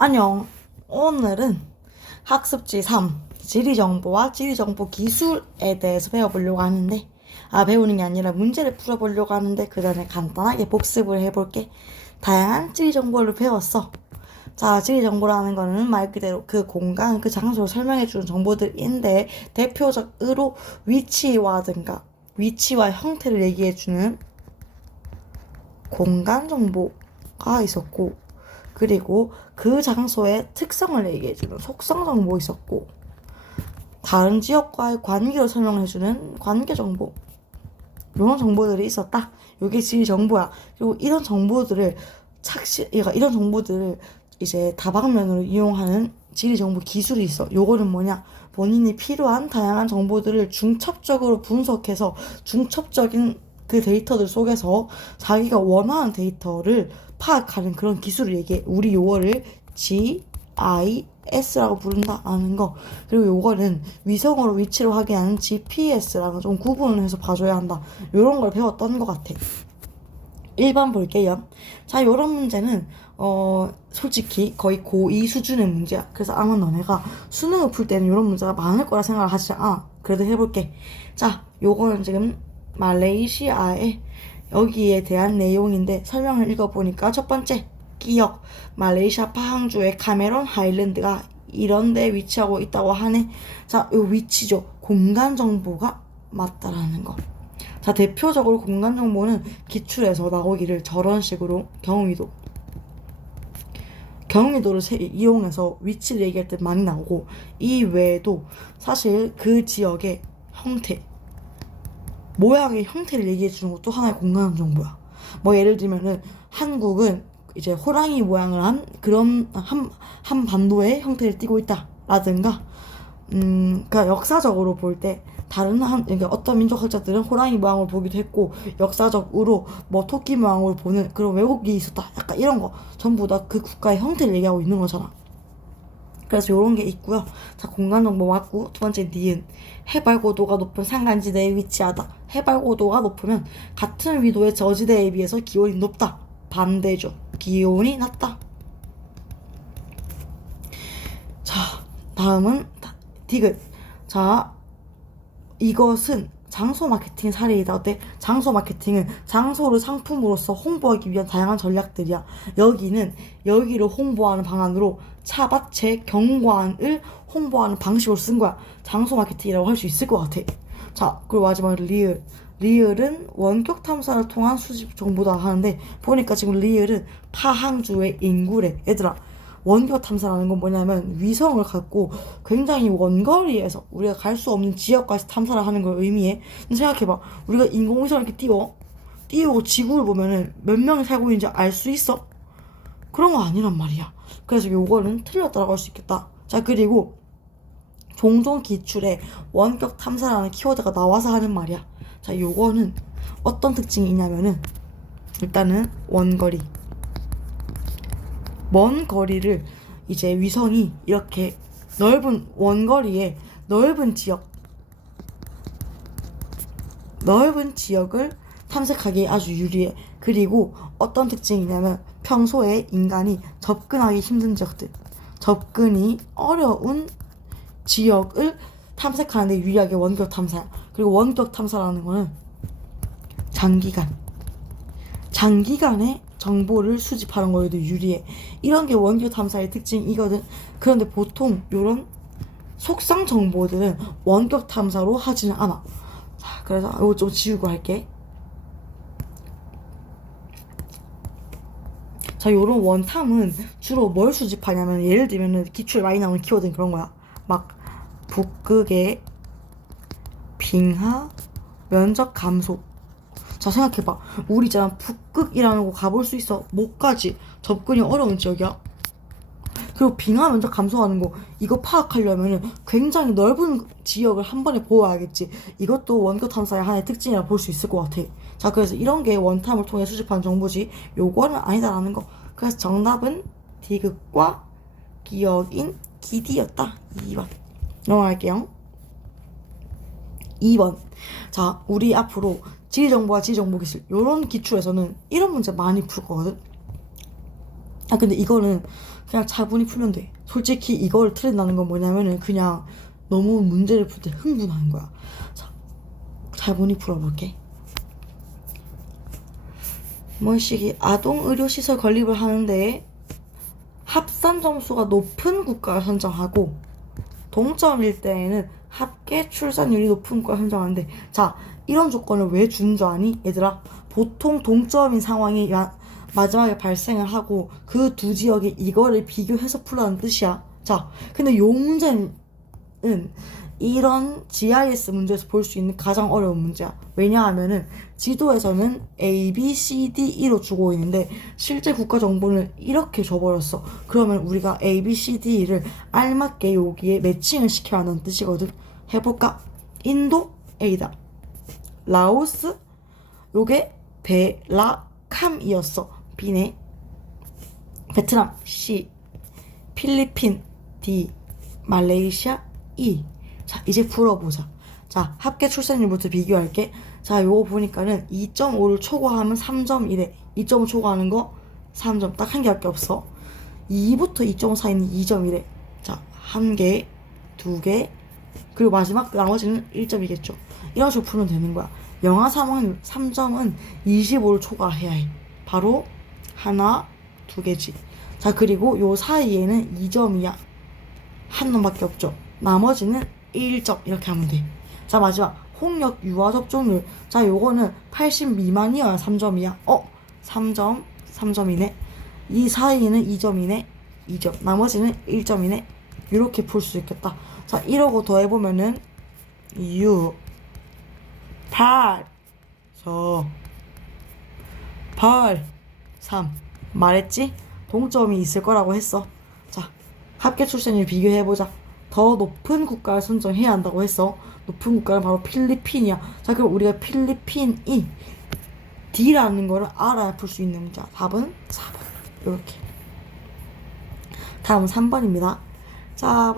안녕. 오늘은 학습지 3, 지리정보와 지리정보 기술에 대해서 배워보려고 하는데, 배우는 게 아니라 문제를 풀어보려고 하는데, 그 전에 간단하게 복습을 해볼게. 다양한 지리정보를 배웠어. 자, 지리정보라는 거는 말 그대로 그 공간, 그 장소를 설명해주는 정보들인데, 대표적으로 위치와 형태를 얘기해주는 공간 정보가 있었고, 그리고 그 장소의 특성을 얘기해주는 속성 정보 있었고, 다른 지역과의 관계를 설명해주는 관계 정보, 이런 정보들이 있었다. 이게 지리 정보야. 그리고 이런 정보들을 이제 다방면으로 이용하는 지리 정보 기술이 있어. 요거는 뭐냐? 본인이 필요한 다양한 정보들을 중첩적으로 분석해서 중첩적인 그 데이터들 속에서 자기가 원하는 데이터를 파악하는 그런 기술을 얘기해. 우리 요거를 GIS라고 부른다는 거. 그리고 요거는 위성으로 위치를 확인하는 GPS랑은 좀 구분을 해서 봐줘야 한다. 요런 걸 배웠던 것 같아. 1번 볼게요. 자, 요런 문제는 솔직히 거의 고2 수준의 문제야. 그래서 아마 너네가 수능을 풀 때는 요런 문제가 많을 거라 생각을 하지 않아. 그래도 해볼게. 자, 요거는 지금 말레이시아의 여기에 대한 내용인데 설명을 읽어보니까 첫 번째, 기억. 말레이시아 파항주의 카메론 하일랜드가 이런 데 위치하고 있다고 하네. 자, 요 위치죠. 공간 정보가 맞다라는 거. 자, 대표적으로 공간 정보는 기출에서 나오기를 저런 식으로 경위도를 이용해서 위치를 얘기할 때 많이 나오고, 이 외에도 사실 그 지역의 모양의 형태를 얘기해 주는 것도 하나의 공간 정보야. 뭐 예를 들면은 한국은 이제 호랑이 모양을 한 그런 한 반도의 형태를 띠고 있다라든가, 그러니까 역사적으로 볼 때 그러니까 어떤 민족학자들은 호랑이 모양을 보기도 했고, 역사적으로 뭐 토끼 모양으로 보는 그런 왜곡이 있었다. 약간 이런 거 전부 다 그 국가의 형태를 얘기하고 있는 거잖아. 그래서 요런 게 있고요. 자, 공간 정보 맞고, 두 번째 니은. 해발 고도가 높은 산간지대에 위치하다. 해발 고도가 높으면 같은 위도의 저지대에 비해서 기온이 높다. 반대죠. 기온이 낮다. 자, 다음은 디귿. 자, 이것은 장소 마케팅 사례이다. 어때? 장소 마케팅은 장소를 상품으로서 홍보하기 위한 다양한 전략들이야. 여기를 홍보하는 방안으로 차밭의 경관을 홍보하는 방식으로 쓴 거야. 장소 마케팅이라고 할 수 있을 것 같아. 자, 그리고 마지막으로 리을. 리을은 원격 탐사를 통한 수집 정보다 하는데, 보니까 지금 리을은 파항주의 인구래. 얘들아, 원격 탐사라는 건 뭐냐면 위성을 갖고 굉장히 원거리에서 우리가 갈 수 없는 지역까지 탐사를 하는 걸 의미해. 근데 생각해봐. 우리가 인공위성을 이렇게 띄우고 지구를 보면은 몇 명이 살고 있는지 알 수 있어? 그런 거 아니란 말이야. 그래서 요거는 틀렸다고 할 수 있겠다. 자, 그리고 종종 기출에 원격 탐사라는 키워드가 나와서 하는 말이야. 자, 요거는 어떤 특징이 있냐면은, 일단은 먼 거리를 이제 위성이 이렇게 넓은 원거리에 넓은 지역을 탐색하기에 아주 유리해. 그리고 어떤 특징이냐면, 평소에 인간이 접근하기 힘든 지역들, 접근이 어려운 지역을 탐색하는 데 유리하게 원격 탐사야. 그리고 원격 탐사라는 거는 장기간의 정보를 수집하는 거에도 유리해. 이런 게 원격 탐사의 특징이거든. 그런데 보통 이런 속성 정보들은 원격 탐사로 하지는 않아. 자, 그래서 이거 좀 지우고 할게. 자, 요런 원탐은 주로 뭘 수집하냐면, 예를 들면은 기출에 많이 나오는 키워드는 그런 거야. 막 북극의 빙하 면적 감소. 자, 생각해봐. 우리 있잖아, 북극이라는 곳 가볼 수 있어? 못 가지. 접근이 어려운 지역이야. 그리고 빙하 면적 감소하는 거, 이거 파악하려면 굉장히 넓은 지역을 한 번에 보아야겠지. 이것도 원격 탐사의 하나의 특징이라 볼 수 있을 것 같아. 자, 그래서 이런 게 원탐을 통해 수집한 정보지, 요거는 아니다라는 거. 그래서 정답은 디귿과 기억인 기디였다. 2번 넘어갈게요. 2번. 자, 우리 앞으로 지리정보와 지리정보 기술, 요런 기출에서는 이런 문제 많이 풀 거거든. 근데 이거는 그냥 차분히 풀면 돼. 솔직히 이걸 틀린다는 건 뭐냐면은 그냥 너무 문제를 풀 때 흥분하는 거야. 자, 차분히 풀어볼게. 뭐시기 아동의료시설 건립을 하는데 합산 점수가 높은 국가를 선정하고 동점일 때에는 합계 출산율이 높은 국가를 선정하는데, 자, 이런 조건을 왜 준 줄 아니? 얘들아, 보통 동점인 상황이 마지막에 발생을 하고 그 두 지역이 이거를 비교해서 풀라는 뜻이야. 자, 근데 요 문제는 이런 GIS 문제에서 볼 수 있는 가장 어려운 문제야. 왜냐하면은 지도에서는 A, B, C, D, E로 주고 있는데 실제 국가 정보는 이렇게 줘버렸어. 그러면 우리가 A, B, C, D, E를 알맞게 여기에 매칭을 시켜야 하는 뜻이거든. 해볼까? 인도 A다. 라오스 요게 베라캄이었어. B네. 베트남 C, 필리핀 D, 말레이시아 E. 자, 이제 풀어보자. 자, 합계 출산율부터 비교할게. 자, 요거 보니까는 2.5를 초과하면 3.1에 2.5 초과하는 거 3점. 딱 한 개밖에 없어. 2부터 2.5 사이는 2.1에 자, 한 개, 두 개, 그리고 마지막 나머지는 1점이겠죠. 이런 식으로 풀면 되는 거야. 영아 사망률 3점은 25를 초과해야 해. 바로 하나, 두 개지. 자, 그리고 요 사이에는 2점이야. 한 놈밖에 없죠. 나머지는 1점 이렇게 하면 돼. 자, 마지막 홍역 유아 접종률. 자, 요거는 80 미만이어야 3점이야. 3점, 3점이네. 이 사이에는 2점이네. 2점. 나머지는 1점이네. 이렇게 풀 수 있겠다. 자, 이러고 더 해보면은 6, 8, 8, 3. 말했지? 동점이 있을 거라고 했어. 자, 합계 출산율 비교해보자. 더 높은 국가를 선정해야 한다고 했어. 높은 국가는 바로 필리핀이야. 자, 그럼 우리가 필리핀이 D라는 거를 알아야 풀 수 있는 문제야. 답은 4번. 이렇게. 다음은 3번입니다. 자,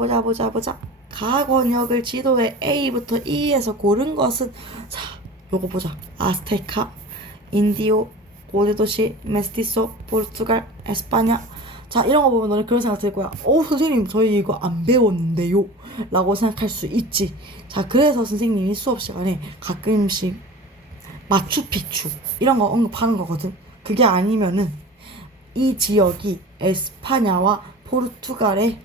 보자. 각 원역을 지도에 A부터 E에서 고른 것은, 자, 요거 보자. 아스테카, 인디오, 고대도시, 메스티소, 포르투갈, 에스파냐. 자, 이런 거 보면 너는 그런 생각 들 거야. 선생님, 저희 이거 안 배웠는데요? 라고 생각할 수 있지. 자, 그래서 선생님이 수업 시간에 가끔씩 마추픽추 이런 거 언급하는 거거든. 그게 아니면은 이 지역이 에스파냐와 포르투갈의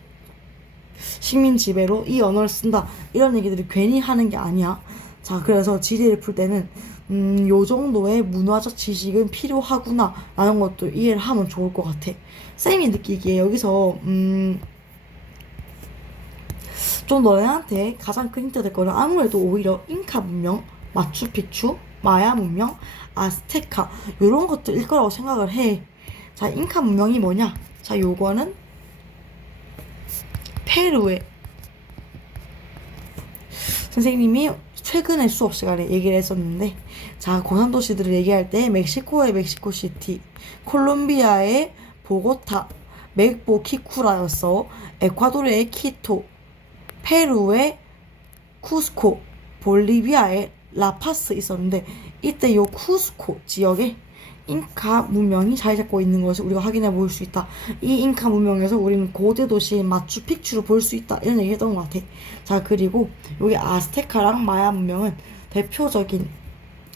식민 지배로 이 언어를 쓴다, 이런 얘기들을 괜히 하는 게 아니야. 자, 그래서 지리를 풀 때는 요 정도의 문화적 지식은 필요하구나 라는 것도 이해를 하면 좋을 것 같아. 쌤이 느끼기에 여기서 좀 너네한테 가장 큰 힌트 될 거는 아무래도 오히려 잉카 문명, 마추픽추, 마야 문명, 아스테카 요런 것들일 거라고 생각을 해. 자, 잉카 문명이 뭐냐? 자, 요거는 페루의 선생님이 최근에 수업 시간에 얘기를 했었는데, 자, 고산도시들을 얘기할 때 멕시코의 멕시코시티, 콜롬비아의 보고타, 멕보 키쿠라였어. 에콰도르의 키토, 페루의 쿠스코, 볼리비아의 라파스 있었는데, 이때 요 쿠스코 지역에 잉카 문명이 자리 잡고 있는 것을 우리가 확인해 볼 수 있다. 이 잉카 문명에서 우리는 고대 도시인 마추픽추를 볼 수 있다, 이런 얘기 했던 것 같아. 자, 그리고 여기 아스테카랑 마야 문명은 대표적인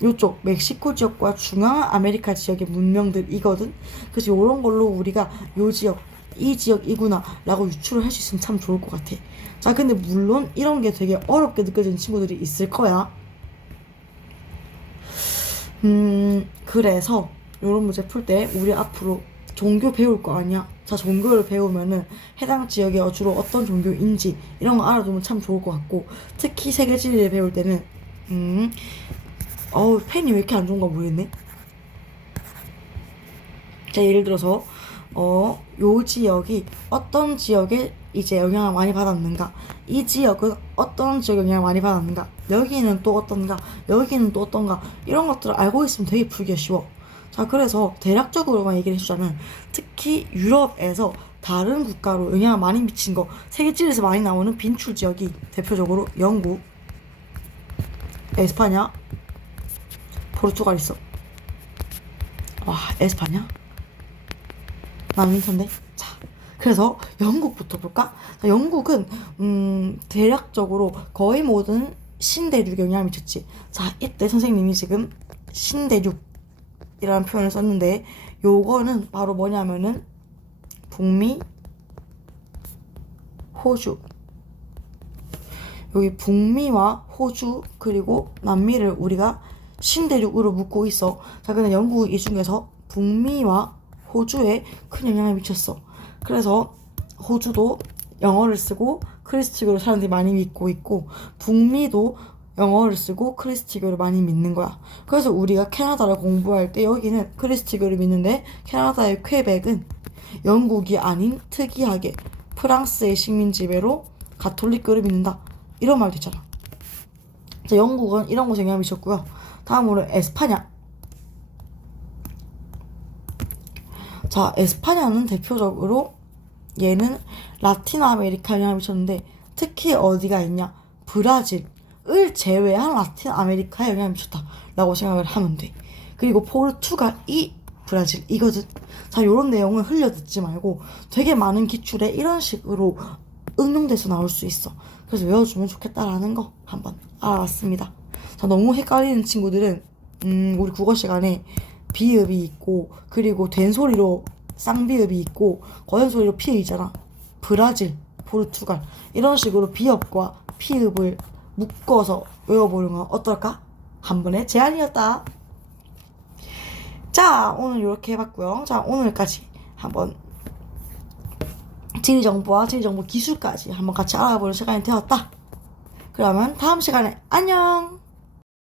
요쪽 멕시코 지역과 중앙아메리카 지역의 문명들이거든. 그래서 요런 걸로 우리가 요 지역, 이 지역이구나 라고 유추를 할 수 있으면 참 좋을 것 같아. 자, 근데 물론 이런 게 되게 어렵게 느껴지는 친구들이 있을 거야. 그래서 요런 문제 풀 때 우리 앞으로 종교 배울 거 아니야. 자, 종교를 배우면은 해당 지역에 주로 어떤 종교인지 이런 거 알아두면 참 좋을 것 같고, 특히 세계지리를 배울 때는 펜이 왜 이렇게 안 좋은가 모르겠네. 자, 예를 들어서 요 지역이 어떤 지역에 이제 영향을 많이 받았는가, 이 지역은 어떤 지역에 영향을 많이 받았는가, 여기는 또 어떤가, 여기는 또 어떤가, 이런 것들을 알고 있으면 되게 풀기가 쉬워. 자, 그래서 대략적으로만 얘기를 해주자면, 특히 유럽에서 다른 국가로 영향을 많이 미친 거, 세계지리에서 많이 나오는 빈출 지역이 대표적으로 영국, 에스파냐, 포르투갈 있어. 와, 에스파냐? 남인천대. 자, 그래서 영국부터 볼까? 자, 영국은 대략적으로 거의 모든 신대륙에 영향을 미쳤지. 자, 이때 선생님이 지금 신대륙이라는 표현을 썼는데 요거는 바로 뭐냐면은 북미, 호주. 여기 북미와 호주 그리고 남미를 우리가 신대륙으로 묶고 있어. 자, 근데 영국이 이 중에서 북미와 호주에 큰 영향을 미쳤어. 그래서 호주도 영어를 쓰고 크리스티교를 사람들이 많이 믿고 있고, 북미도 영어를 쓰고 크리스티교를 많이 믿는 거야. 그래서 우리가 캐나다를 공부할 때 여기는 크리스티교를 믿는데, 캐나다의 퀘벡은 영국이 아닌 특이하게 프랑스의 식민 지배로 가톨릭교를 믿는다. 이런 말도 있잖아. 자, 영국은 이런 곳에 영향을 미쳤고요. 다음으로 에스파냐. 자, 에스파냐는 대표적으로 얘는 라틴 아메리카에 영향을 미쳤는데, 특히 어디가 있냐? 브라질을 제외한 라틴 아메리카에 영향을 미쳤다 라고 생각을 하면 돼. 그리고 포르투갈이 브라질이거든. 자, 요런 내용을 흘려 듣지 말고 되게 많은 기출에 이런 식으로 응용돼서 나올 수 있어. 그래서 외워주면 좋겠다라는 거 한번 알아봤습니다. 자, 너무 헷갈리는 친구들은 우리 국어 시간에 비읍이 있고, 그리고 된소리로 쌍비읍이 있고, 거연소리로 피읍이 있잖아. 브라질, 포르투갈 이런 식으로 비읍과 피읍을 묶어서 외워보는 건 어떨까? 한 번의 제안이었다. 자, 오늘 이렇게 해봤고요. 자, 오늘까지 한번 지리정보와 지리정보 기술까지 한번 같이 알아보는 시간이 되었다. 그러면 다음 시간에 안녕!